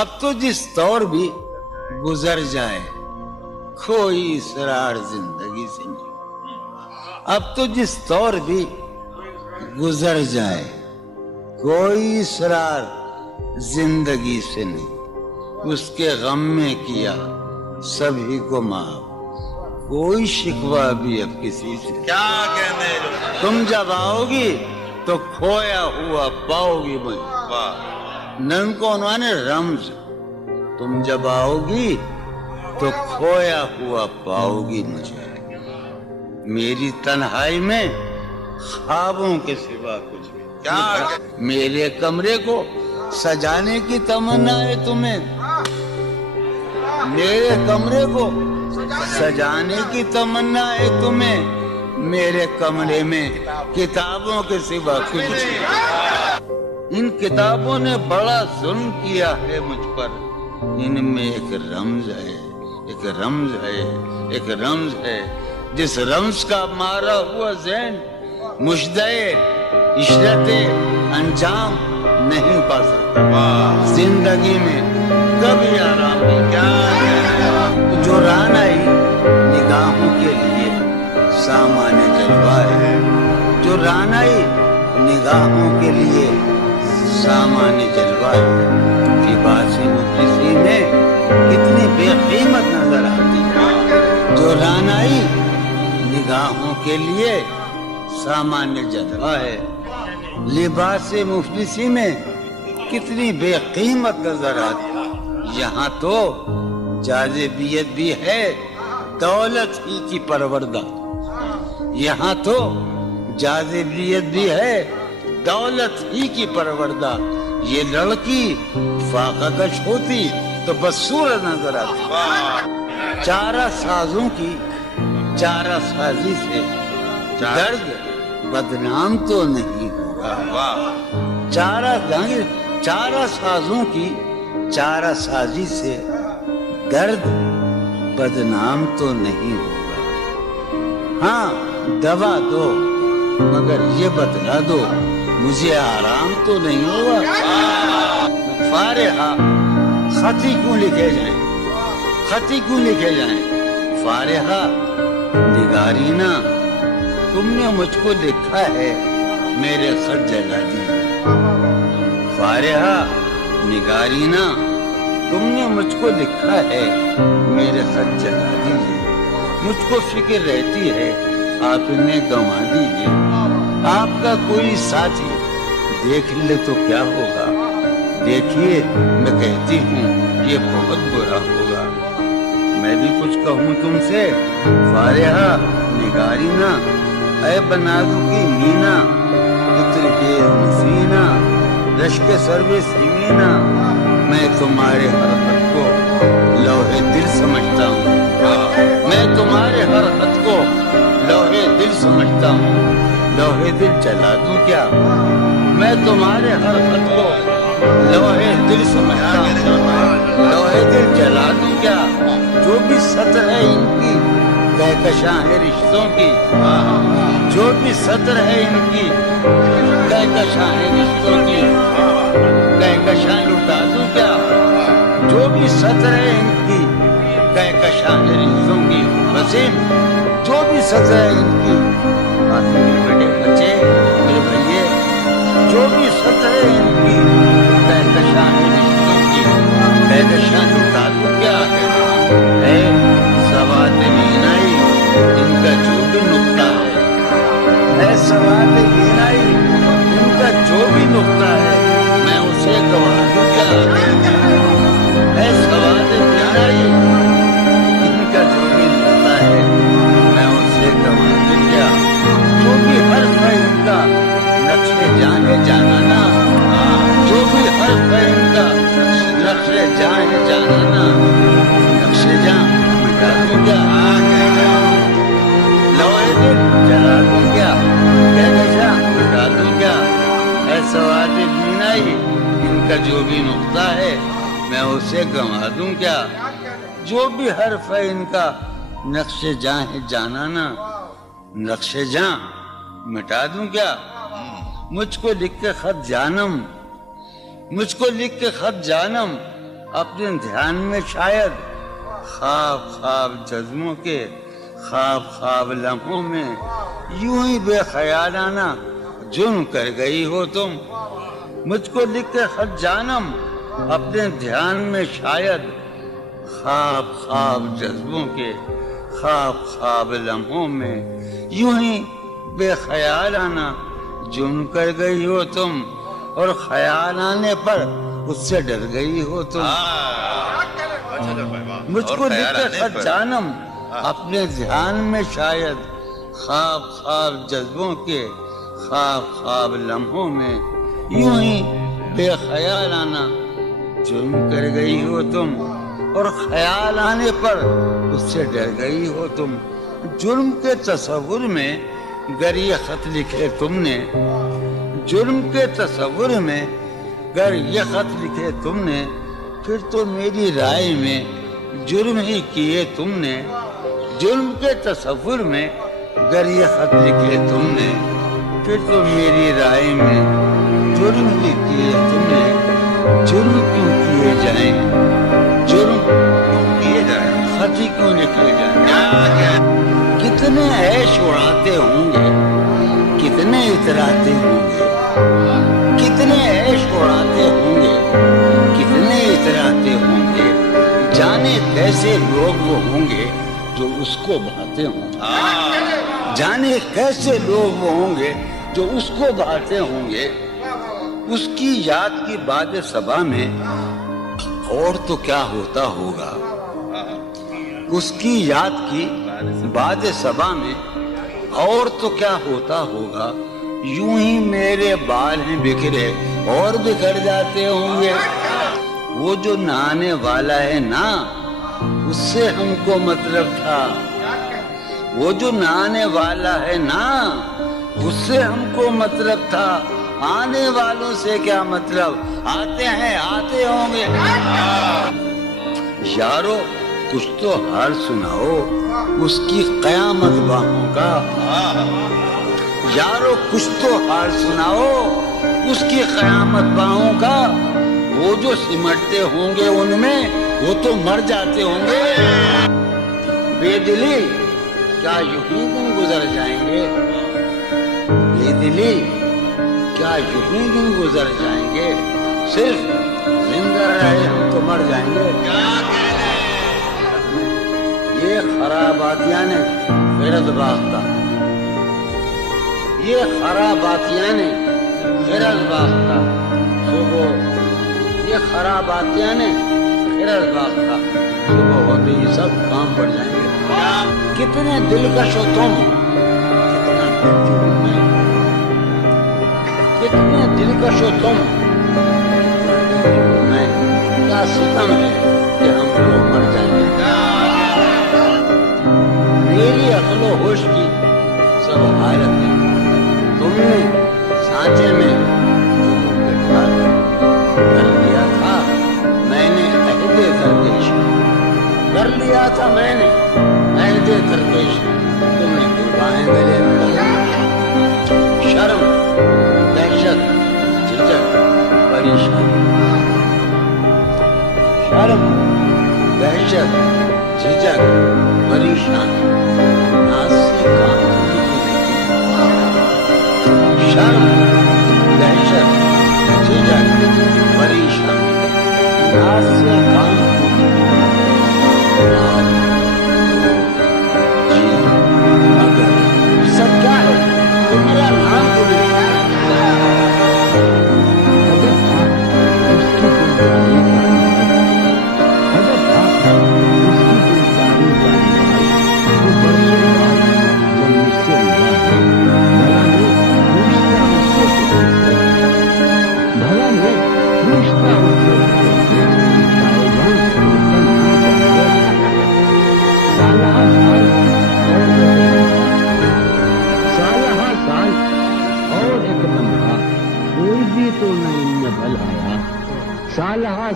اب تو جس دور بھی گزر جائے کوئی اسرار زندگی سے نہیں. اب تو جس دور بھی گزر جائے کوئی اسرار زندگی سے نہیں. اس کے غم میں کیا سبھی کو معاف, کوئی شکوہ بھی اب کسی سے. کیا کہنے تم جب آؤ گی تو کھویا ہوا پاؤ گی مجھے. نن کو عنوان رمز, تم جب آؤ گی تو کھویا ہوا پاؤ گی مجھے. میری تنہائی میں خوابوں کے سوا کچھ بھی. کیا میرے کمرے کو سجانے کی تمنا ہے تمہیں, میرے کمرے کو سجانے کی تمنا ہے تمہیں. میرے کمرے میں کتابوں کے سوا کچھ نہیں. ان کتابوں نے بڑا ظلم کیا ہے مجھ پر. ان میں ایک رمز ہے, ایک رمز ہے, ایک رمز ہے. جس رمز کا مارا ہوا ذہن مشدے عشرت انجام نہیں پا سکتا. زندگی میں کبھی آرام نہیں. کیا جو ران آئی نگاہوں کے لیے سامان جلوہ ہے. جو ران آئی نگاہوں کے لیے سامان جلوہ ہے. لباس مفلسی میں کتنی بے قیمت نظر آتی ہے. جو ران آئی نگاہوں کے لیے سامان جلوہ ہے. لباس مفلسی میں کتنی بے قیمت نظر آتی ہے. یہاں تو جاذبیت بھی ہے دولت ہی کی پروردہ. یہاں تو جاذبیت بھی ہے دولت ہی کی پروردہ. یہ لڑکی فاقہ کش ہوتی تو بدصورت نظر آتی. چارہ سازوں کی چارہ سازی سے درد بدنام تو نہیں ہوگا. چارہ سازوں کی چارہ سازی سے درد بدنام تو نہیں ہوگا. ہاں دوا دو مگر یہ بتلا دو مجھے آرام تو نہیں ہوگا. فارحہ خطی کیوں لکھے جائیں, خطی کیوں لکھے جائیں. فارحہ نگارینا تم نے مجھ کو لکھا ہے میرے خط جلا دیجیے. فارحہ نگارینا تم نے مجھ کو لکھا ہے میرے خط جلا دیجیے. مجھ کو فکر رہتی ہے آپ انہیں گنوا دیجیے. آپ کا کوئی ساتھی دیکھ لے تو کیا ہوگا. دیکھیے میں کہتی ہوں یہ بہت برا ہوگا. میں بھی کچھ کہوں تم سے. فارحہ نگارینا اے بنادو کی مینا عطر کے مسینہ رشک سرو سیمینا. میں تمہارے ہر خط کو لوح دل سمجھتا ہوں. میں تمہارے ہر خط کو لوح دل سمجھتا ہوں. لوح دل جلا دوں کیا. میں تمہارے ہر خط کو لوح دل سمجھتا ہوں. لوح دل جلا دوں کیا. جو بھی سطر ہے ان کی کہکشاں ہے رشتوں کی. جو بھی سطر ہے ان کی کہکشاں ہے رشتوں کی. کہکشاں لٹا دوں کیا. جو بھی سطر ہے ان کی کہکشاں ہے رشتوں کی. وسیم جو بھی سطر ہے ان کی میرے بیٹے بچے میرے بھائیے جو بھی سطر ہے ان کی کہکشاں ہے رشتوں کی. کہکشاں لٹا دوں کیا. ہے سواد بینائی ان کا جو بھی نقطہ ہے. ہے سواد بینائی ان کا جو بھی نقطہ ہے میں اسے گوا دوں کیا. ہے سواد بینائی ان کا جو بھی نقطہ ہے میں اسے گوا دوں کیا. جو بھی حرف ہے ان کا نقش جان ہے جانانا. جو بھی حرف ہے ان کا نقش جان ہے جانانا. نقش جان مٹا دوں کیا. لوح دل جلا دوں کیا. کہکشاں مٹا دوں کیا. اے سواد بینائی ان کا جو بھی نقطہ ہے میں اسے گنوا دوں کیا. جو بھی حرف ہے ان کا نقش جاں ہے جانانا. نقش جاں مٹا دوں کیا. مجھ کو لکھ کے خط جانم مجھ کو لکھ کے خط جانم اپنے دھیان میں شاید خواب خواب جذبوں کے خواب خواب لمحوں میں یوں ہی بے خیالانہ جرم کر گئی ہو تم. مجھ کو لکھ کے خط جانم اپنے دھیان میں شاید خواب خواب جذبوں کے خواب خواب لمحوں میں یوں ہی بے خیالانہ جرم کر گئی ہو تم, اور خیال آنے پر اس سے ڈر گئی ہو تم. مجھ کو لکھ کے خط جانم اپنے دھیان میں شاید خواب خواب جذبوں کے خواب خواب لمحوں میں یوں ہی بے خیالانہ جرم کر گئی ہو تم, اور خیال آنے پر اس سے ڈر گئی ہو تم. جرم کے تصور میں گر یہ خط لکھے تم نے, جرم کے تصور میں گر یہ خط لکھے تم نے, پھر تو میری رائے میں جرم ہی کیے تم نے. جرم کے تصور میں گر یہ خط لکھے تم نے, پھر تو میری رائے میں جرم ہی کیے تم نے. جرم کیوں کیے جائیں, جرم کیوں کیے جائیں, خط ہی کیوں لکھے جائیں. کتنے عیش اڑاتے ہوں گے, کتنے اتراتے ہوں گے, کتنے عیش اڑاتے ہوں گے, کتنے اتراتے ہوں گے. جانے کیسے لوگ وہ ہوں گے جو اس کو بھاتے ہوں گے, جانے کیسے لوگ وہ ہوں گے جو اس کو بھاتے ہوں گے. اس کی یاد کی باد صبا میں اور تو کیا ہوتا ہوگا, اس کی یاد کی باد صبا میں اور تو کیا ہوتا ہوگا. یوں ہی میرے بال ہیں بکھرے اور بکھر جاتے ہوں گے. وہ جو نہانے والا ہے نا, اس سے ہم کو مطلب تھا. وہ جو نہانے والا ہے نا, اس سے ہم کو مطلب تھا. آنے والوں سے کیا مطلب, آتے ہیں آتے ہوں گے. یارو کچھ تو حال سناؤ اس کی قیامت باہوں کا. یارو کچھ تو حال سناؤ اس کی قیامت باہوں کا. وہ جو سمٹتے ہوں گے ان میں وہ تو مر جاتے ہوں گے. بے دلی کیا یوں ہی دن گزر جائیں گے, بے دلی کیا یوں ہی دن گزر جائیں گے. صرف زندہ رہے ہم تو مر جائیں گے. یہ خراباتیاں نے خیرت باختہ, یہ خراباتیاں نے خیرت باختہ. صبح یہ خراباتیاں نے خیرت باختہ, صبح ہوتے ہی سب کام پڑ جائیں گے. کتنے دلکش ہو تم, کتنا دلجو میں, کتنے دلکش ہو تم, میں کیا ستم ہے کہ ہم لوگ مر جائیں گے. میری عقل و ہوش کی سب حالت ہے, تم نے سانچے میں بٹھا کر لیا تھا میں نے عہد تردیش, کر لیا تھا میں نے عہد تردیش. تم نے قربائیں گلے میں ڈالی. شرم دہشت جھجک پریشانی, شرم دہشت جھجک پریشانی, ناز سے کام کرنے کی رہتی. شرم دہشت جھجک پریشانی, ناز سے کام کرنے جی. اگر سب کیا ہے تو میرا نام تو لے.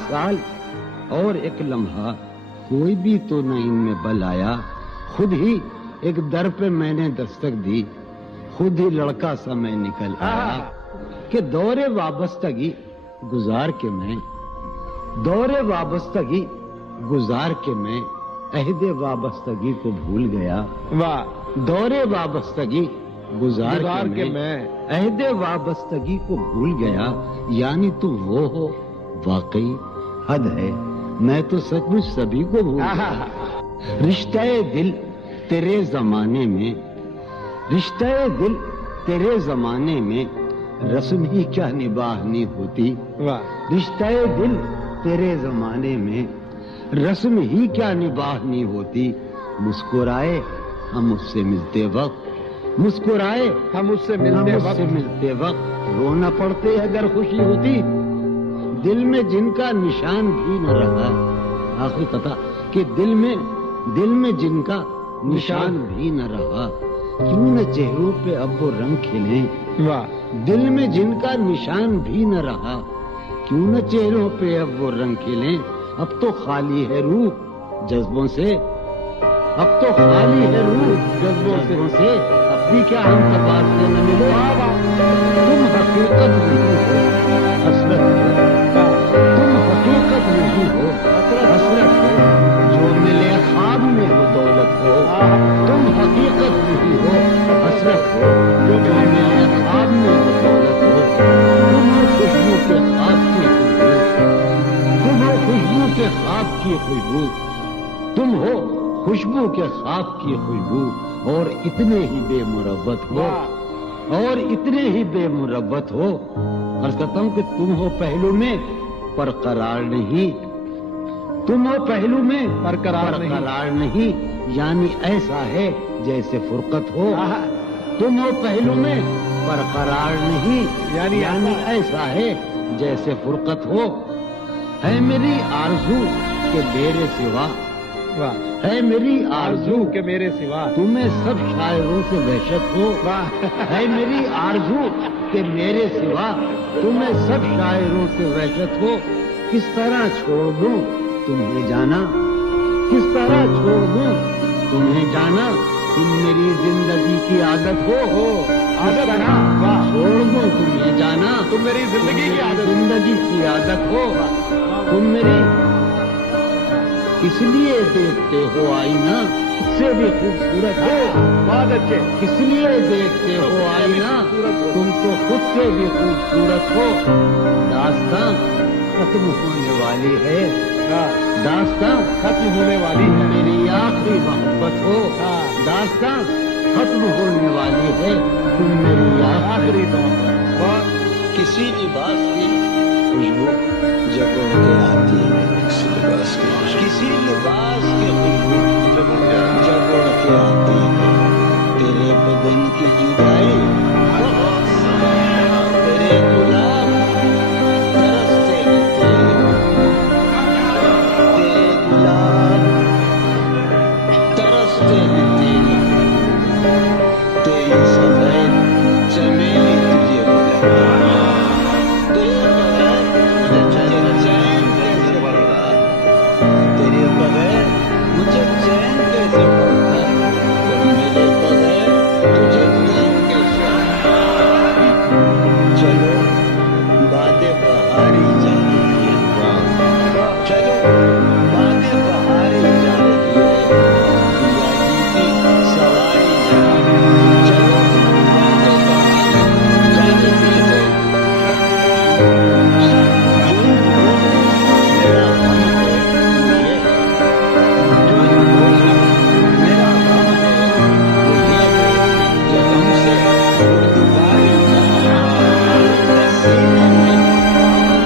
سال اور ایک لمحہ کوئی بھی تو نہ ان میں بل آیا. خود ہی ایک در پہ میں نے دستک دی, خود ہی لڑکا سا میں نکل آیا. کہ دور وابستگی گزار کے میں دور وابستگی گزار کے میں عہد وابستگی کو بھول گیا. واہ. دور وابستگی گزار کے میں عہد وابستگی کو بھول گیا. یعنی تم وہ ہو واقعی حد ہے، میں تو سچ مچ سبھی کو بھول گیا. رشتہ دل تیرے زمانے میں، رشتہ دل تیرے زمانے میں رسم ہی کیا نباہنی ہوتی. رشتہ دل تیرے زمانے میں رسم ہی کیا نباہنی ہوتی. مسکرائے ہم اس سے ملتے وقت، مسکرائے ہم اس سے ملتے وقت رونا پڑتے اگر خوشی ہوتی. دل میں جن کا نشان بھی نہ رہا، آخری قطع، کہ دل میں جن کا نشان بھی نہ رہا، کیوں نہ چہروں پہ اب وہ رنگ کھلیں. دل میں جن کا نشان بھی نہ رہا، کیوں نہ چہروں پہ اب وہ رنگ کھلیں. اب تو خالی ہے روح جذبوں سے، اب تو خالی ہے روح جذبوں سے، اب بھی کیا ہم تبار سے نہ ملو. تم حقیقت نہیں ہو حسرت ہو، تم حقیقت نہیں ہو حسرت ہو، جو ملے خواب میں وہ دولت ہو. تم حقیقت نہیں ہو حسرت ہو، جو ملے خواب میں وہ دولت ہو. تم ہو خوشبو کے خواب کی خوشبو، تم ہو خوشبو کے خواب کی خوشبو، تم ہو خوشبو کے خواب کی خوشبو. اور اتنے ہی بے مربت ہو، اور اتنے ہی بے مربت ہو. عرض کرتا ہوں کہ تم ہو پہلو میں پر قرار نہیں، تم ہو پہلو میں پر قرار نہیں. یعنی ایسا ہے جیسے فرقت ہو. تم ہو پہلو میں پر قرار نہیں، یعنی ایسا ہے جیسے فرقت ہو. ہے میری آرزو کہ میرے سوا، ہے میری آرزو کہ میرے سوا تمہیں سب شاعروں سے وحشت ہو. ہے میری آرزو کہ میرے سوا تمہیں سب شاعروں سے وحشت ہو. کس طرح چھوڑ دوں تمہیں جانا، کس طرح چھوڑ دوں تمہیں جانا. تم میری زندگی کی عادت ہو، کس طرح چھوڑ دوں تمہیں جانا. تم میری زندگی کی عادت ہو. تم میری اس لیے دیکھتے ہو آئینہ خود سے بھی خوبصورت ہو. بہت اچھے. اس لیے دیکھتے ہو آئینہ تم تو خود سے بھی خوبصورت ہو. داستاں ختم ہونے والی ہے، داستاں ختم ہونے والی ہے. میری آخری محبت ہو. داستاں ختم ہونے والی ہے، تم میری آخری محبت. کسی لباس کی خوشبو جب اڑ کے آتی ہے، کسی لباس کی خوشبو جب اڑ کے آتی ہے. تیرے بدن کی جدائی، تیرے گلاب ترستے رہتے، تیرے گلاب ترستے رہتے. تیری سفید چمیلی تجھے بلاتی، تیرے بغیر مجھے چین کیسے پڑتا، تیرے بغیر مجھے چین کیسے پڑتا. میرے بغیر تجھے نیند کیسے آتی. چلو باتیں بہاری جا رہی ہے، چلو باتیں بہاری جا رہی ہے، یادی کی سواری جا رہی ہے. چلو باتیں بہاری جا رہی ہے. میرا غم ہے یہ، میرا غم ہے یہ کہ ہم سے اردواری جا رہی ہے. سینے میں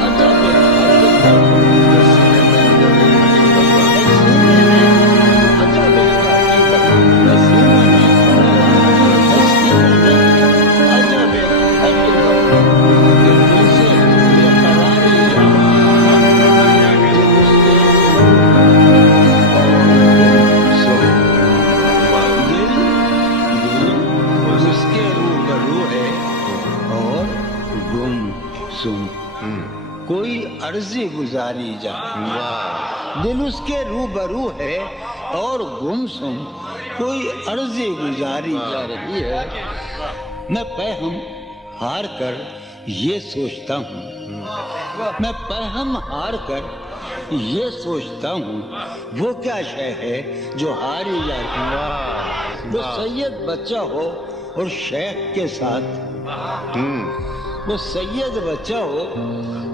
عجب حقیقت، سینے میں عجب حقیقت، سینے میں عجب حقیقت کہ دل سے بے قراری جا دل اس کے روبرو ہے اور گم سم. کوئی عرضی گزاری جا، دل اس کے روبرو ہے اور گم سم، کوئی عرضی گزاری جا رہی ہے. میں پہم ہار کر یہ سوچتا ہوں، میں پہم ہار کر یہ سوچتا ہوں وہ کیا شے ہے جو ہار ہی جاتی ہے. وہ سید بچہ ہو اور شیخ کے ساتھ، وہ سید بچہ ہو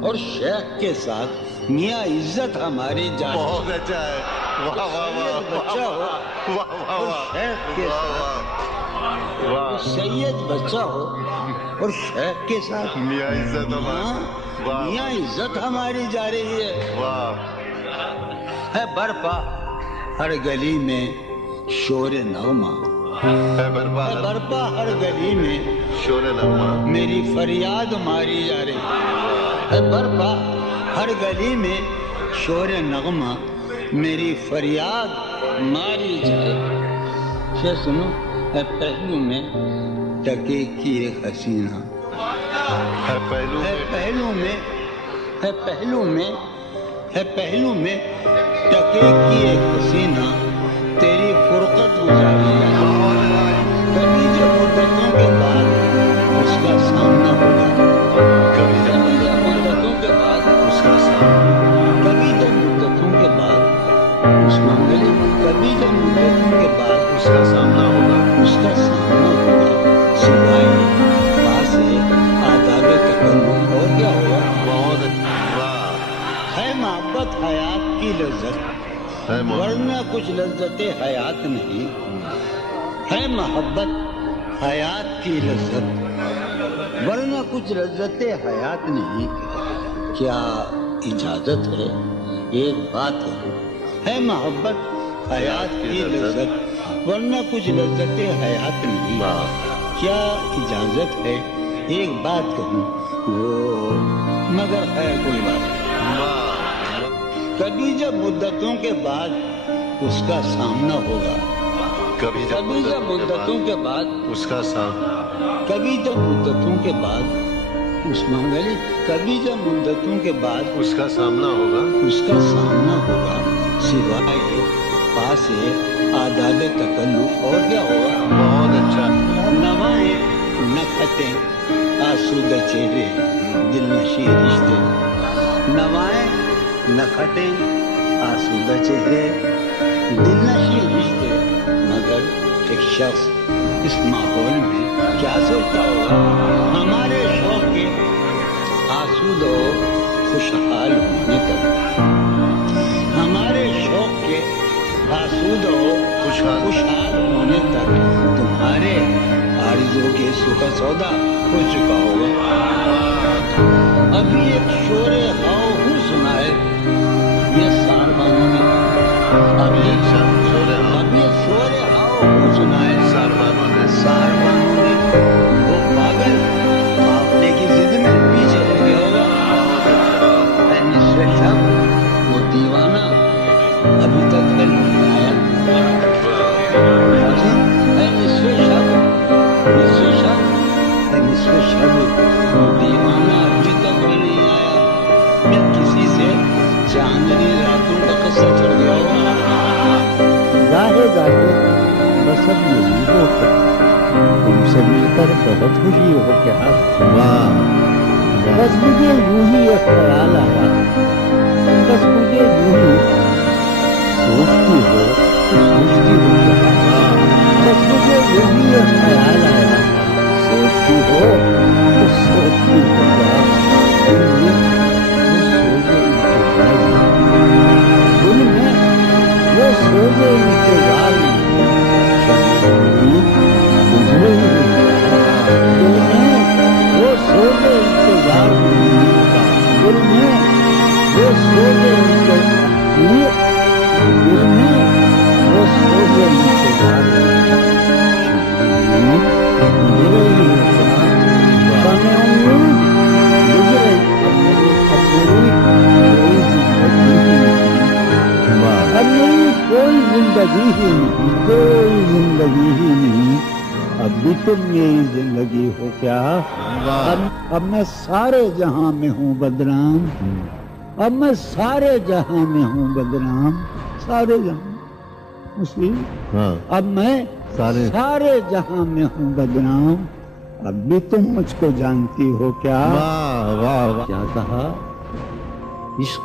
اور شیخ کے ساتھ میاں عزت ہماری جان. بہت اچھا ہے. واہ واہ واہ بچہ ہو واہ واہ اور واہ شیخ کے ساتھ، وہ سید بچہ ہو اور شیخ کے ساتھ میاں عزت ہماری. میاں عزت ہماری جا رہی ہے. واہ ہے برپا ہر گلی میں شور نغمہ، ہے برپا ہے برپا ہر گلی میں شور نغمہ. میری فریاد ماری جا رہی ہے. برپا ہر گلی میں شور نغمہ میری فریاد ماری جائے. شے سنو، ہے پہلو میں ٹکے کی ایک حسینہ، ہے پہلو ہے میں پہلو میں، ہے پہلو میں، ہے پہلو میں ٹکے کی ایک حسینہ تیری فرقت گزاری ہے. کبھی جب مدتوں کے بعد اس کا سامنا ہوگا، کبھی جب کبھی جب مدتوں کے بعد، اس کا سامنا، کبھی جب مدتوں کے بعد اس معاملے، کبھی جب مدتوں کے بعد اس کا سامنا ہوگا. اس کا سامنا ہوگا سوائے پاس آداب تکلف اور کیا ہوگا. بہت اچھا. واہ ہے محبت حیات کی لذت، ہے ورنہ کچھ لذت حیات نہیں. ہے محبت حیات کی لذت ورنہ کچھ لذت حیات نہیں. کیا اجازت ہے ایک بات ہے محبت حیات کی لذت ورنہ کچھ لذت حیات نہیں. کیا اجازت ہے ایک بات کہوں وہ مگر ہے کوئی بات. کبھی جب مدتوں کے بعد اس کا سامنا ہوگا، کبھی کبھی جب مدتوں کے بعد، اس کا سامنا، کبھی جب مدتوں کے بعد اس معاملے، کبھی جب مدتوں کے بعد اس کا سامنا ہوگا. اس کا سامنا ہوگا سوائے پاس آداب تکلف اور کیا ہوگا. بہت اچھا. نوائیں نکھتیں آسودہ چہرے دل نشیں رشتے. نوائیں نکھتیں آسودہ چہرے دل نشیں رشتے. مگر ایک شخص اس ماحول میں کیا سوچتا ہوگا. ہمارے شوق کے آسودہ و خوشحال ہونے تک، ہمارے شوق کے آسودہ و خوشحال ہونے تک تمہارے آرزو کے سکھ سودا ہو چکا ہوگا. ابھی ایک شور ہاؤ ہوں سنائے یہ ساربانوں نے، ابھی ایک شور ہاؤ ہوں سنائے ساربانوں نے. ساربانوں نے. وہ پاگل قافلے کی ضد میں پیچھے ہو گیا ہوگا. اے نصف شب وہ دیوانہ ابھی تک گھر نہیں آیا. اے نصف شب، نصف شب، اے نصف شب وہ دیوانہ ابھی تک گھر نہیں آیا. میں کسی سے چاندنی راتوں کا قصہ چڑھ گیا ہوگا. گاہے گاہے بس اب یہی ہو کیا، تم سے مل کر بہت خوشی ہو کیا. بس مجھے یوں ہی ایک خیال آیا، بس مجھے یوں ہی سوچتی ہو تو سوچتی ہو کیا. بس مجھے یوں ہی ایک خیال آیا، سوچتی ہو تو سوچتی ہو کیا. دل میں وہ سوچے انتظار میں گزرے ہی دل میں وہ سوچے انتظار میں، دل میں وہ سوچے انتظار میں، دل میں وہ سوچے انتظار میں گزرے ہی سامنے امید گزرے. اب میری کوئی زندگی ہی نہیں، کوئی زندگی ہی نہیں. اب بھی تم میری زندگی ہو کیا. اب میں سارے جہاں میں ہوں بدنام، اب میں سارے جہاں میں ہوں بدنام، سارے جہاں مسلم. اب میں سارے جہاں میں ہوں بدنام. اب بھی تم مجھ کو جانتی ہو کیا. کیا کہا. عشق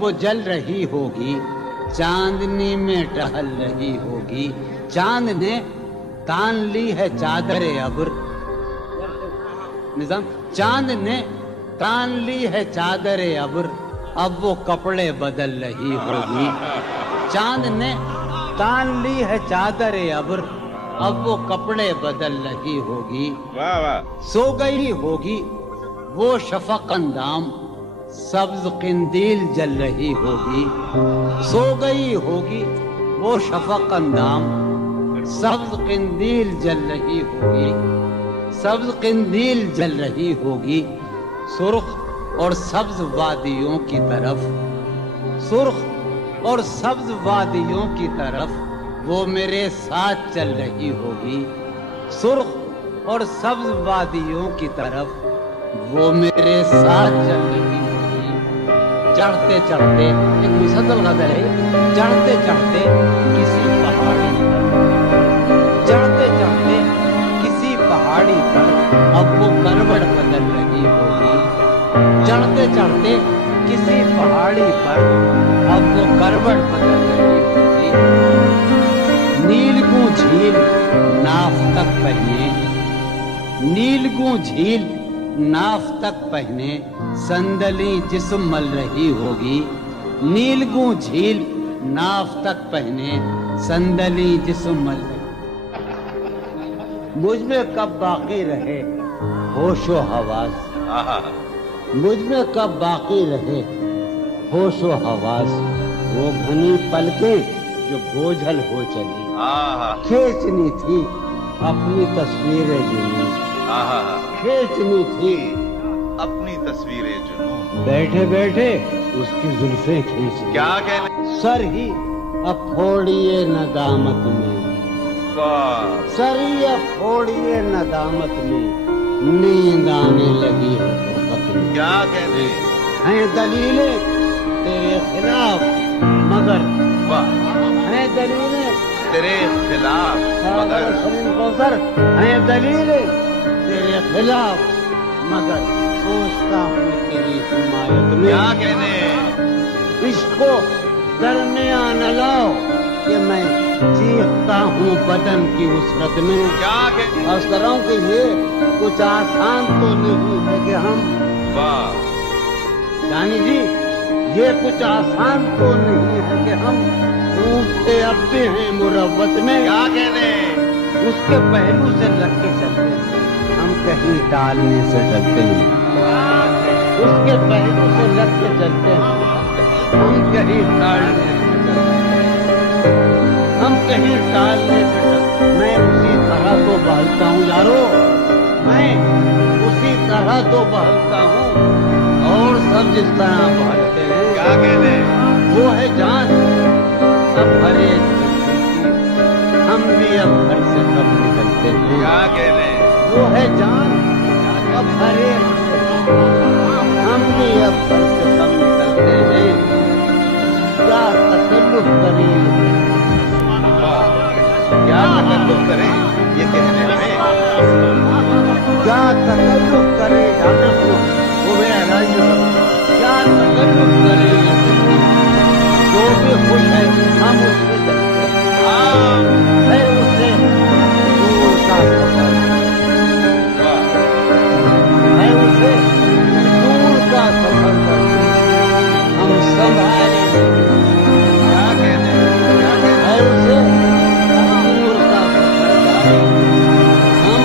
وہ جل رہی ہوگی، چاندنی میں ٹہل رہی ہوگی، چاند نے تان لی ہے چادر ابر، نظام چاند نے تان لی ہے چادر ابر، اب وہ کپڑے بدل رہی ہوگی، چاند نے تان لی ہے چادر ابر، اب وہ کپڑے بدل رہی ہوگی، سو گئی ہوگی وہ شفق اندام، سبز قندیل جل رہی ہوگی، سو گئی ہوگی وہ شفق اندام، سبز قندیل جل رہی ہوگی، سبز قندیل جل رہی ہوگی، سرخ اور سبز وادیوں کی طرف، سرخ اور سبز وادیوں کی طرف وہ میرے ساتھ چل رہی ہوگی، سرخ اور سبز وادیوں کی طرف وہ میرے ساتھ چل رہی ہوگی، چڑھتے چڑھتے ایک مسلسل غزل ہے، چڑھتے چڑھتے کسی پہاڑی پر، چڑھتے چڑھتے کسی پہاڑی پر اب وہ کروٹ بدل رہی ہوگی، چڑھتے چڑھتے کسی پہاڑی پر اب وہ کروٹ بدل رہی ہوگی، نیلگوں جھیل ناف تک پہنے، نیلگوں جھیل ناف تک پہنے صندلی جسم مل رہی ہوگی، نیلگوں جھیل ناف تک پہنے صندلی جسم مل رہی، مجھ میں کب باقی رہے ہوش و حواس، مجھ میں کب باقی رہے ہوش و حواس، وہ گھنی پلکیں جو بوجھل ہو چلی، کھینچنی تھی اپنی تصویریں جنوں، کھینچنی تھی اپنی تصویریں جنوں، بیٹھے بیٹھے اس کی زلفیں کھینچ، کیا کہنے، سر ہی اب پھوڑیے ندامت میں، سر ہی اب پھوڑیے ندامت میں، نیند آنے لگی ہے فرقت میں، کیا کہنے، ہیں دلیلیں تیرے خلاف مگر، ہیں دلیلیں تیرے خلاف مگر، کوثر ہیں دلیلیں تیرے خلاف مگر، سوچتا ہوں تیری حمایت میں، کیا کہنے، عشق کو درمیان لاؤ کہ میں چیختا ہوں بدن کی وسعت میں، کیا کہنے، عرض کر رہا ہوں کہ یہ کچھ آسان تو نہیں ہے کہ ہم، یعنی جی یہ کچھ آسان تو نہیں ہے کہ ہم ڈوبتے اب بھی ہیں مروت میں، کیا کہنے، اس کے پہلو سے لگ کے چلتے ہیں، ہم کہیں ٹالنے سے ڈرتے ہیں، اس کے پہلو سے لگ کے چلتے ہیں، ہم کہیں ٹالنے سے ڈرتے ہیں، ہم کہیں ٹالنے سے ڈرتے ہیں، میں اسی طرح تو بہلتا ہوں یارو، میں اسی طرح تو بہلتا ہوں، اور سب جس طرح بہلتے ہیں، کیا کہنے، وہ ہے جان اب ہر ایک ہم بھی اب گھر سے کب نکلتے ہیں، کیا کہنے، وہ ہے جان اب ہر ایک ہم بھی اب گھر سے کب نکلتے ہیں، کیا تکلف کریں، کیا تکلف کریں یہ کہنے میں، کیا تکلف کریں، ڈاکٹر کو وہ میرا علاج کرو، کیا تکلف کریں یہ کہنے میں، جو بھی خوش ہے ہم اس سے چلتے ہیں، ہے اسے دور کا سفر، ہے اسے دور کا سفر کرتے ہم سنبھالے، کیا کہنے، کیا کہنے، ہے اسے دور کا سفر کرتے ہم،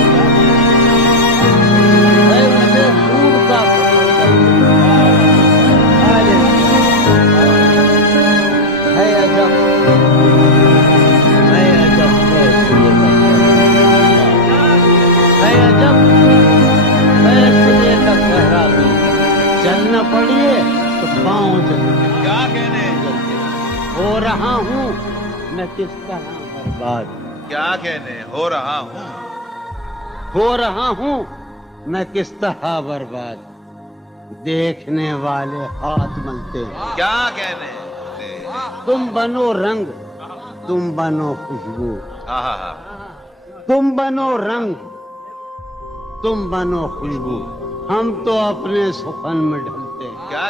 ہے اسے دور کا سفر کرتے ہے عجب، ہے عجب فیصلے کا ہے عجب فیصلے کا صحرا بھی، چلنا پڑیے تو پاؤں چلتے، کیا کہنے، ہو رہا ہوں میں کس طرح برباد، کیا کہنے، ہو رہا ہوں، ہو رہا ہوں میں کس طرح برباد، دیکھنے والے ہاتھ ملتے ہیں، کیا کہنے، تم بنو رنگ تم بنو خوشبو، ہاں، تم بنو رنگ تم بنو خوشبو، ہم تو اپنے سخن میں ڈھلتے ہیں، کیا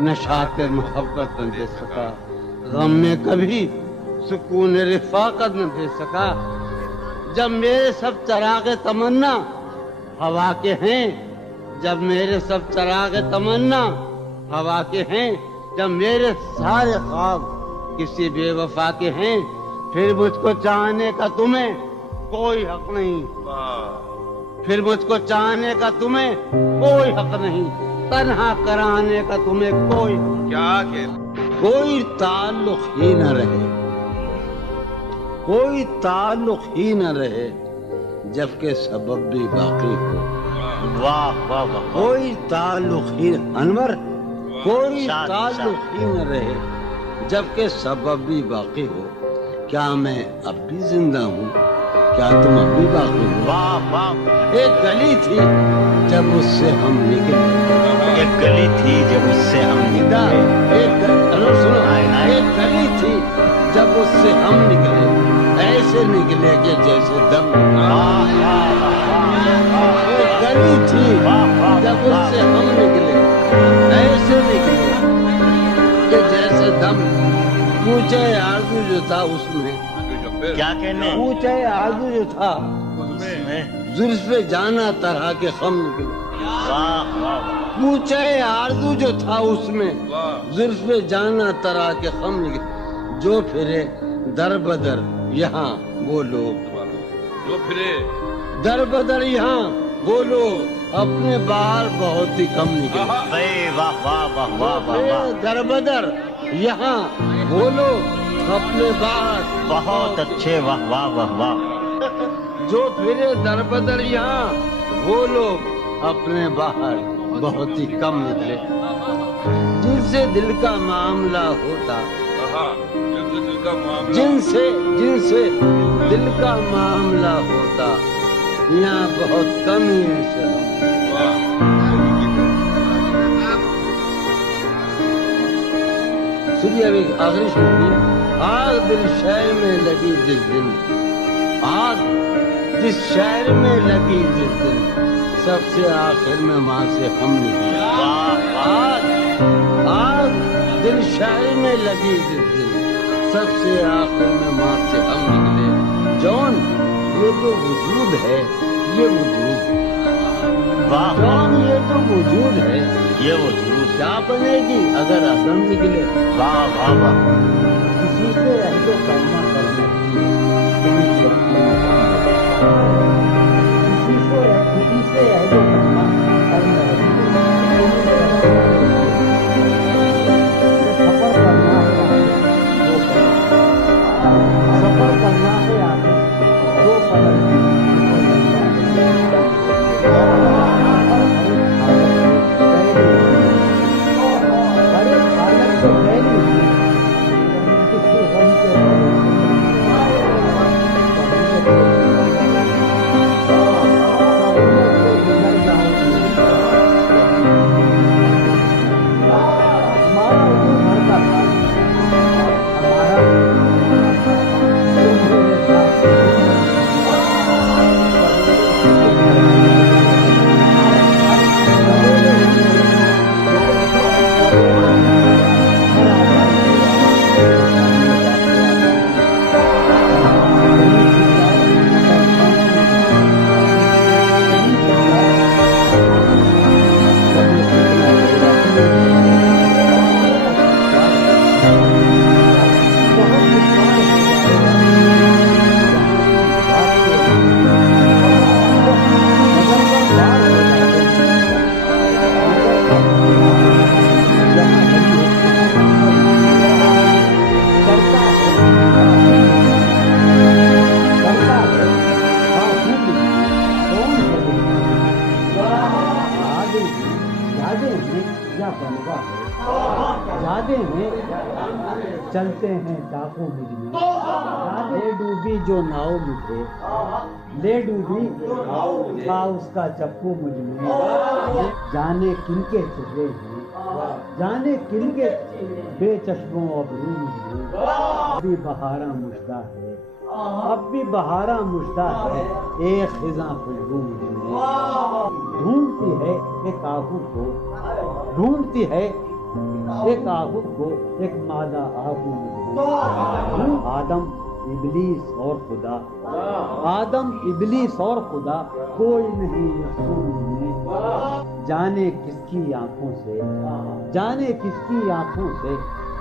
نشاط محبت نہ دے سکا، غم میں کبھی سکون رفاقت نہ دے سکا۔ جب میرے سب چراغ تمنا ہوا کے ہیں، جب میرے سب چراغ تمنا ہوا کے ہیں، جب میرے سارے خواب کسی بے وفا کے ہیں، پھر مجھ کو چاہنے کا تمہیں کوئی حق نہیں، پھر مجھ کو چاہنے کا تمہیں کوئی حق نہیں، تنہا کرانے کا تمہیں کوئی تعلق ہی نہ رہے، کوئی تعلق ہی نہ رہے، جبکہ سبب بھی باقی ہو۔ واہ واہ واہ، کوئی تعلق ہی انور، کوئی تعلق ہی نہ رہے، جبکہ سبب بھی باقی ہو۔ کیا میں اب بھی زندہ ہوں؟ کیا تم اب بھی باقی ہو؟ واہ واہ، ایک گلی تھی جب اس سے ہم نکلے، ایک گلی تھی جب اس سے ہم نکلے، ایک گلی تھی جب اس سے ہم نکلے، ایسے نکلے کہ جیسے دم۔ ایک گلی تھی جب اس سے ہم نکلے، ایسے نکلے کہ جیسے دم۔ پوچھے آرزو جو تھا اس میں، کیا کہنے پوچھے آرزو جو تھا اس میں، زلف جانا طرح کے خم نکلے۔ واہ واہ، پوچھے آرزو جو تھا اس میں، زلف جانا طرح کے خم نکلے۔ جو پھرے در بدر یہاں وہ لوگ، جو پھرے در بدر یہاں وہ لوگ، اپنے باہر بہت ہی کم نکلے۔ واہ واہ واہ واہ واہ، در بدر یہاں وہ لوگ، اپنے باہر بہت اچھے، واہ واہ واہ واہ، جو پھرے در بدر یہاں وہ لوگ، اپنے باہر بہت ہی کم نکلے۔ جن سے دل کا معاملہ ہوتا، جن سے دل کا معاملہ ہوتا، یہاں بہت کم ہی ایسے سنیے ابھی آخری سنیے۔ آگ دل شہر میں لگی جس دن، آگ جس شہر میں لگی جس دن، سب سے آخر میں وہاں سے ہم نکلے۔ آگ دل شہر میں لگی جس دن، سب سے آخر میں وہاں سے ہم نکلے۔ جون یہ جو وجود ہے، یہ وجود، واہ جون یہ جو وجود ہے، یہ وجود، کیا بنے گی اگر عدم نکلے؟ واہ واہ واہ، کسی سے عہد و پیما کرنا، کسی سے عہد و پیما کرنا، سفر کرنا ہے، سفر کرنا ہے آگے دو قدم۔ چلتے ہیں ڈاکو مجھ میں، لے ڈوبی جو ناؤ مجھے، لے ڈوبی تھا اس کا چپو مجھ میں، جانے کن کے چہرے ہیں، جانے کن کے بے چشموں ابرو مجھ میں، ابھی بہاراں مژدہ ہے، اب بھی بہاراں مژدہ ہے، ایک خزاں خوشبو مجھ میں، ڈھونڈتی ہے ایک آہو کو، ڈھونڈتی ہے ایک آہو کو ایک مادہ آہو آدم ابلیس اور خدا آدم ابلیس اور خدا کوئی نہیں یسوع میں جانے کس کی آنکھوں سے جانے کس کی آنکھوں سے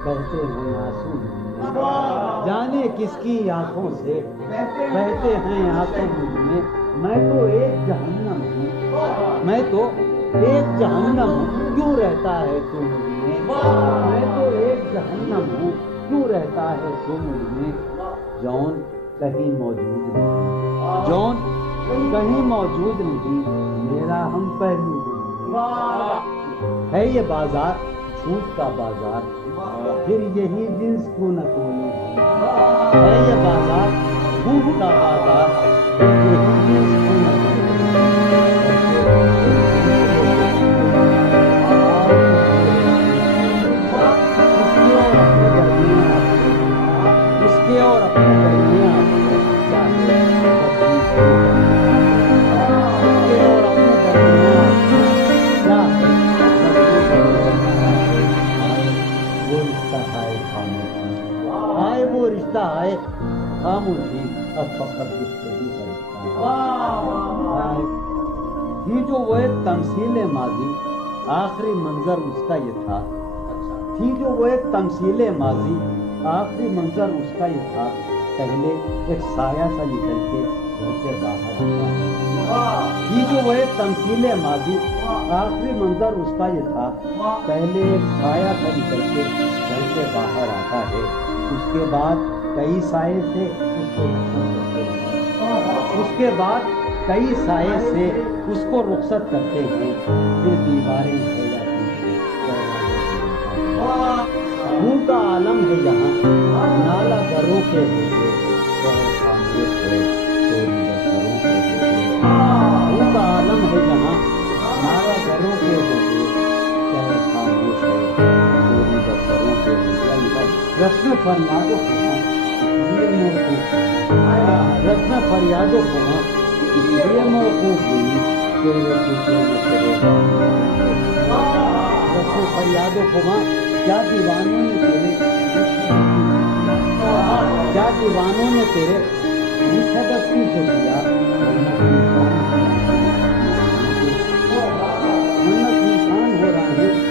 بہتے ہیں آنسو جانے کس کی آنکھوں سے بہتے ہیں آنسو میں میں تو ایک جہنم ہوں میں تو ایک جہنم ہوں کیوں رہتا ہے تو مجھ میں میں تو ایک جہنم ہوں کیوں رہتا ہے تو مجھ میں جون کہیں موجود نہیں جون کہیں موجود نہیں میرا ہم پہلو ہے یہ بازار جھوٹ کا بازار پھر یہی جنس کو نہ کوئی ہے یہ بازار جھوٹ کا بازار پھر یہی جنس کو نہ اس کے اور اپنے درمیان وہ رشتہ ہے خاموشی اب فقط گفتگو کا رشتہ جو وہ ایک تمثیل ماضی آخری منظر اس کا یہ تھا تھی جو وہ ایک تمثیل ماضی آخری منظر اس کا یہ تھا پہلے ایک سایہ سا نکل کے گھر سے باہر تھی جو وہ ایک تمثیل ماضی آخری منظر اس کا یہ تھا پہلے ایک سایہ سا نکل کے گھر سے باہر آتا ہے اس کے بعد کئی سائے سے اس کو اس کے بعد کئی سائے سے اس کو رخصت کرتے ہیں پھر دیواریں ہو جاتی ہیں خون کا عالم ہے جہاں نالا گھروں کے ہوتے خون کا عالم ہے جہاں نالا گھروں کے ہوتے شہر خاموش ہے چوری دفتروں کے ہوتے رسم فریاد و رسم فریاد و خواہ اس لیے موقوف ہوئی رسم فریاد و خواہ کیا دیوانوں نے تیرے مشدتی سے دیا انسان ہو رہا ہے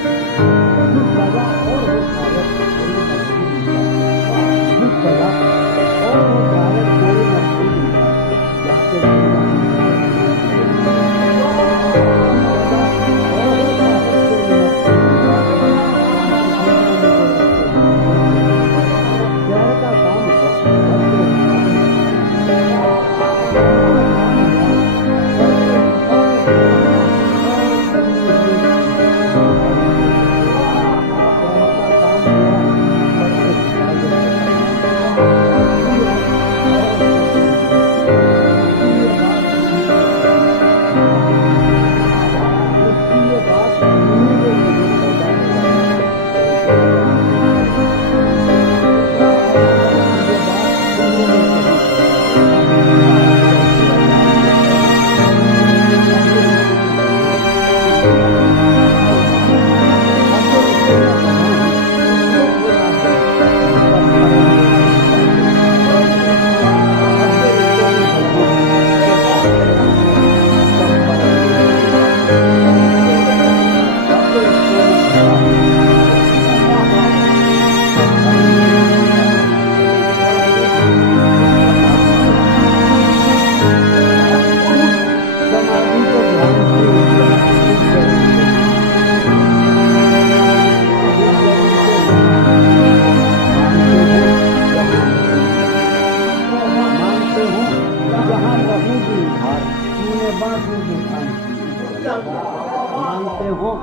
مانتے ہو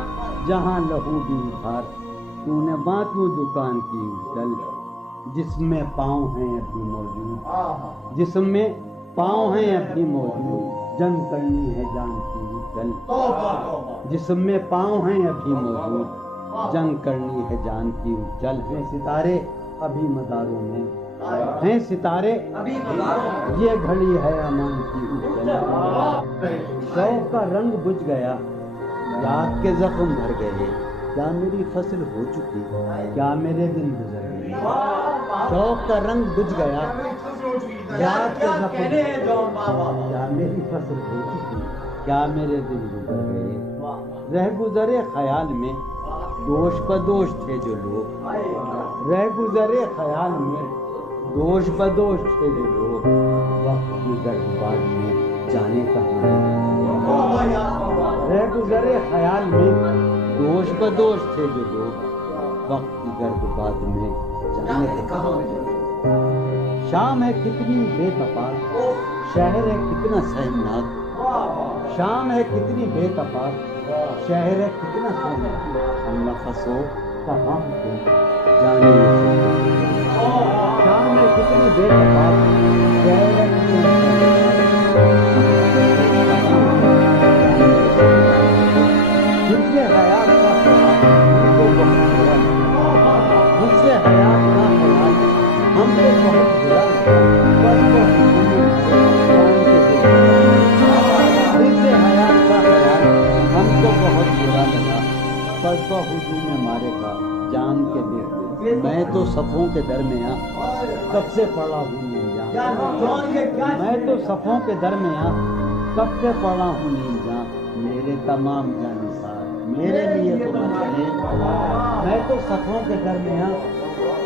جہاں لہو بھی ادھار تو نے باتوں دکان کی اجل جس میں پاؤں ہیں ابھی موجود جس میں پاؤں ہیں ابھی موجود جنگ کرنی ہے جان کی اجل جس میں پاؤں ہیں ابھی موجود جنگ کرنی ہے جان کی اجل ہیں ستارے ابھی مداروں میں ہیں ستارے یہ گھڑی ہے امان کی اجل شوق کا رنگ بجھ گیا یاد کے زخم بھر گئے کیا میری فصل ہو چکی، کیا میرے دن گزر گئے، شوق کا رنگ بجھ گیا، یاد کے زخم، کیا میری فصل ہو چکی، کیا میرے دن گزر گئے، رہ گزرے خیال میں دوش بدوش تھے جو لوگ، رہ گزرے خیال میں دوش بدوش تھے جو لوگ، وقت کی گرد باد میں جانے کہاں، رہ گزرے خیال میں دوش بدوش تھے جو لوگ، وقت کی گرد باد میں جانے کہاں، شام ہے کتنی بے تپا، شہر ہے کتنا سہمناک، شام ہے کتنی بے تپا، شہر ہے کتنا سہمناک، ہم نفس ہو کہاں ہو جانے، شام ہے کتنی بے تپا، شہر ہے کتنا مجھ سے حیات کا خیال مجھ سے حیات کا خیال ہم کو بہت برا بس مجھ سے حیات کا خیال ہم کو بہت برا لگا، بس ہجوم مارے کا جان کے دل، میں تو صفوں کے درمیان کب سے پڑا ہوں نیل جان، میں تو صفوں کے درمیان کب سے پڑا ہوں نیل جان، میرے تمام جانسار میرے لیے تو بچے، میں تو صفوں کے درمیان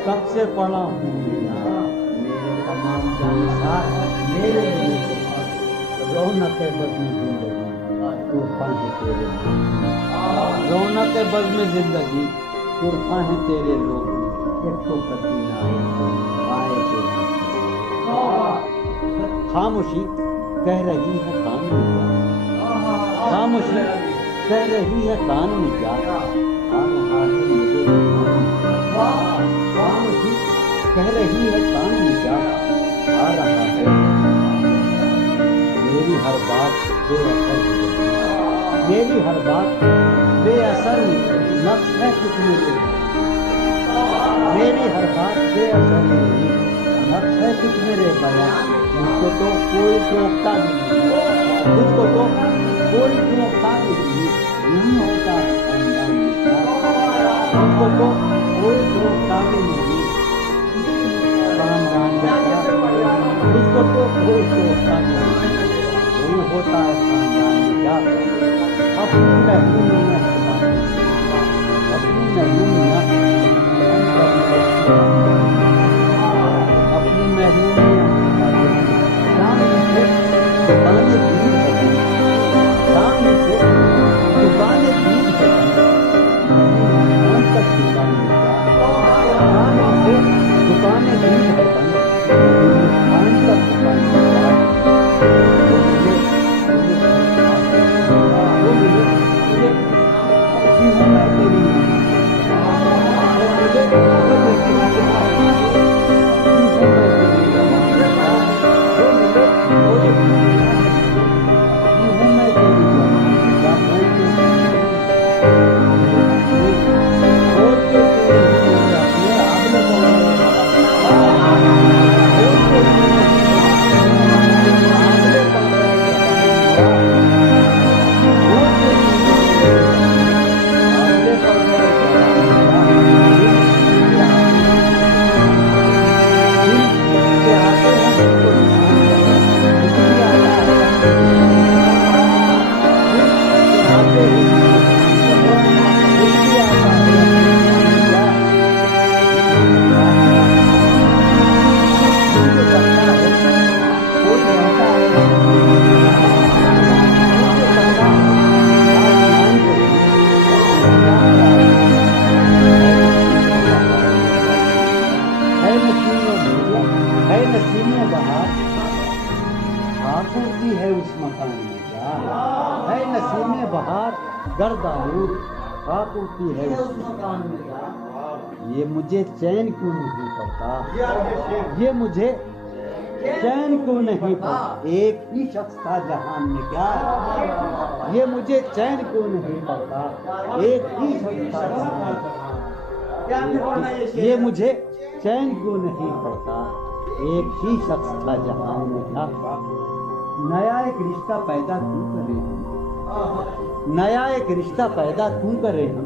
کب سے پڑا ہوں نیل جان، میرے تمام جانسار میرے لیے تو رونق بزم زندگی طرفاں ہے تیرے لوگ، رونق بزم زندگی طرفاں ہے تیرے لوگ، ایک تو کتنا آئے تیرے، خاموشی کہہ رہی ہے کان میں کیا، خاموشی کہہ رہی ہے کان میں کیا، آ رہا ہے مجھے خاموشی کہہ رہی ہے کان میں کیا، آ رہا ہے میری ہر بات بے اثر، میری ہر بات بے اثر نفس ہے کچھ میرے، میری ہر بات بے اثر نہیں، نفس ہے کچھ میرے بیان، مجھ کو تو کوئی ٹوکتا نہیں، مجھ کو تو کوئی ٹوکتا نہیں ہوتا ہے خاندان میں کیا، مجھ کو تو کوئی ٹوکتا نہیں خاندان میں کیا، مجھ کو تو کوئی ٹوکتا نہیں ہوتا ہے خاندان میں کیا، اپنی محرومیاں اپنی محرومیاں اپنی محرومیاں سامنے سے دکانیں دور ہے، سامنے سے دکانیں دور ہے، کون تک دکانیں کیا، سامنے سے دکانیں دور ہے، کون تک دکانیں کیا، یہ مجھے چین کیوں نہیں پڑتا، یہ مجھے چین کیوں نہیں پڑتا، ایک ہی شخص تھا جہان میں کیا، یہ مجھے چین کیوں نہیں پڑتا، ایک ہی شخص تھا جہان میں، یہ مجھے چین کیوں نہیں پڑتا، ایک ہی شخص تھا جہان میں کیا، نیا ایک رشتہ پیدا کیوں کرے ہم، نیا ایک رشتہ پیدا کیوں کرے ہم،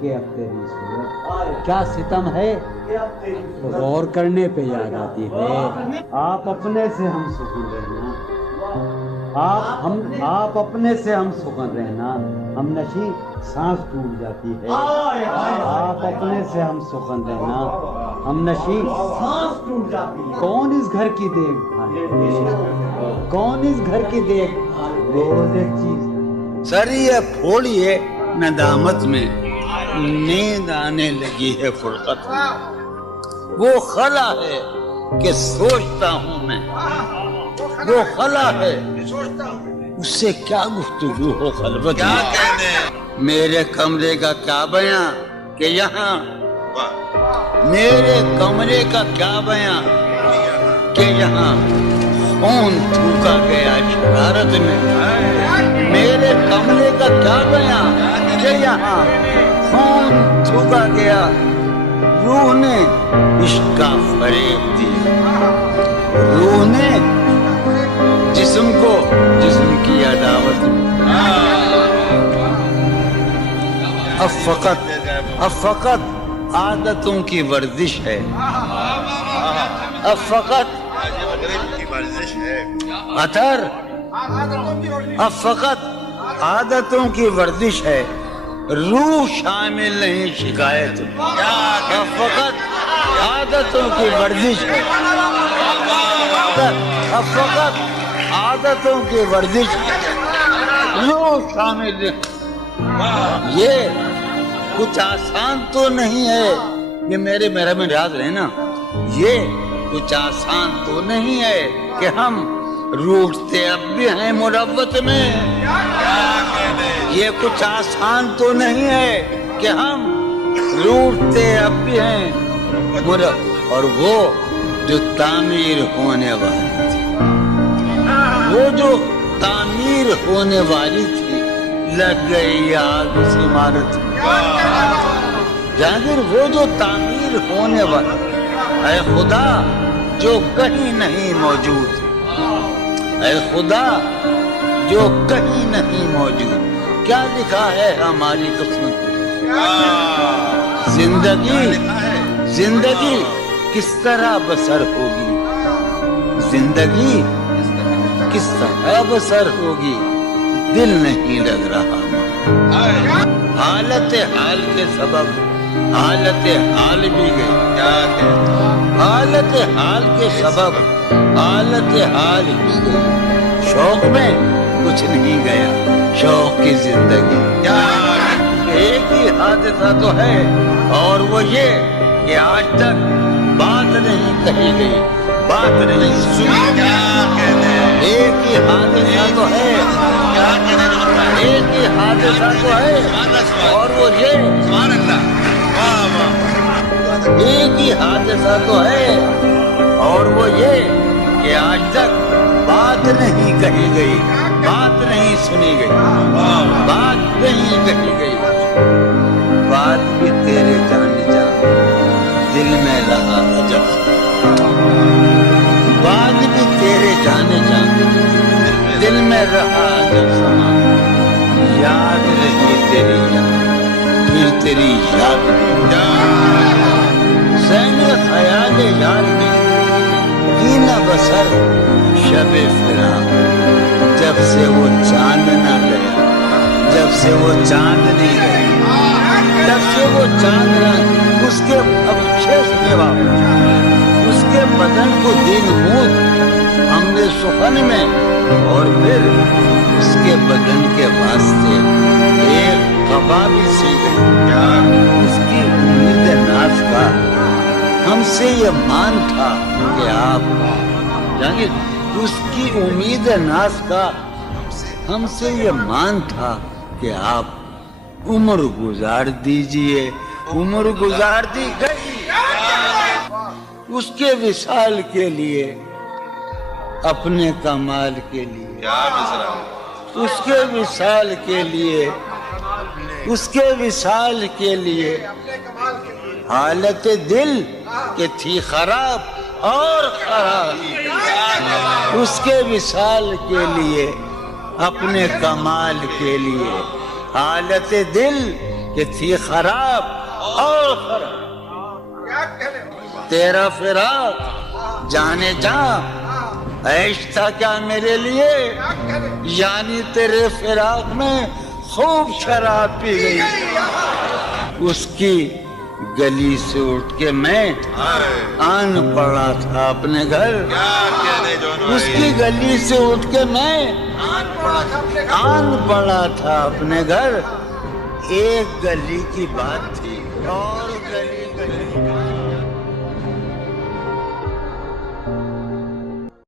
کہ اب تیری صورت کیا ستم ہے غور کرنے پہ یاد آتی ہے. آپ اپنے سے ہم سکون رہنا, آپ اپنے سے ہم سکون رہنا, ہم نشی سانس ٹوٹ جاتی ہے. آپ اپنے سے ہم سکون رہنا, ہم نشی سانس ٹوٹ جاتی ہے. کون اس گھر کی دیکھ بھال, کون اس گھر کی دیکھ بھال, روز ایک چیز سر یہ پھوڑیے ندامت میں, نیند آنے لگی ہے فرقت میں. وہ خلا ہے کہ سوچتا ہوں میں, وہ خلا ہے اس سے کیا گفتگو ہو خلوت میں. میرے کمرے کا کیا بیاں کہ یہاں, میرے کمرے کا کیا بیاں کہ یہاں خون تھوکا گیا شرارت میں. میرے کمرے کا کیا بیاں کہ یہاں خون تھوکا گیا, روح نے عشق کا فریب دیا, روح نے جسم کو جسم کی عداوت میں. اب فقط عادتوں کی ورزش ہے, اب فقط عطر, اب فقط عادتوں کی ورزش ہے, روح شامل نہیں شکایت میں. اب فقط عادتوں کی ورزش ہے, اب فقط عادتوں کی ورزش ہے, روح شامل نہیں. یہ کچھ آسان تو نہیں ہے, یہ میرے میں یاد رہے نا, یہ کچھ آسان تو نہیں ہے کہ ہم روٹتے اب بھی ہیں مروت میں. یہ کچھ آسان تو نہیں ہے کہ ہم روٹتے اب بھی ہیں مروت. اور وہ جو تعمیر ہونے والی تھی, وہ جو تعمیر ہونے والی تھی, لگ گئی آگ اس عمارت میں. جہانگیر وہ جو تعمیر ہونے والی, اے خدا جو کہیں نہیں موجود, اے خدا جو کہیں نہیں موجود, کیا لکھا ہے ہماری قسمت میں. زندگی کس طرح بسر ہوگی, زندگی کس طرح بسر ہوگی, دل نہیں لگ رہا. حالت حال کے سبب حالت حال بھی گئی, حالت حال کے سبب حالت حال بھی گئی. شوق میں کچھ نہیں گیا, شوق کی زندگی. ایک ہی حادثہ تو ہے اور وہ یہ کہ آج تک بات نہیں کہی گئی, بات نہیں سنی. ایک ہی حادثہ تو ہے, ایک ہی حادثہ تو ہے اور وہ یہ, ایک ہی حادثہ تو ہے اور وہ یہ کہ آج تک بات نہیں کہی گئی, بات نہیں سنی گئی, بات نہیں کہی گئی. بات بھی تیرے جان جان دل میں رہا عجب, بات بھی تیرے جان جان دل میں رہا عجب سما. یاد رہی تیری یاد, پھر تیری یاد سین خیال یار میں کی نہ بسر شب فراق. جب سے وہ چاند نہ گیا, جب سے وہ چاند نہیں گیا, جب سے وہ چاند نہ, اس کے اب شیش میں واپس, اس کے بدن کو دن موت ہم نے سخن میں, اور پھر اس کے بدن کے واسطے ایک قبا بھی سی گئی. اس کی امید ناز کا ہم سے یہ مان تھا کہ آپ جانگیر, اس کی امید ناز کا ہم سے یہ مان تھا کہ آپ عمر گزار دیجئے. عمر گزار دی گئی اس کے وصال کے لیے, اپنے کمال کے لیے, اس کے وصال کے لیے, اس کے وصال کے لیے. حالت دل کہ تھی خراب اور خراب, اس کے وصال کے لیے, اپنے کمال کے لیے. حالت دل کہ تھی خراب اور خراب. تیرا فراق جانے جا عیش تھا کیا میرے لیے, یعنی تیرے فراق میں خوب شراب پی گئی. اس کی گلی سے اٹھ کے میں آن پڑا تھا اپنے گھر. اس کی گلی سے اٹھ کے میں آن پڑا تھا اپنے گھر. ایک گلی کی بات تھی اور گلی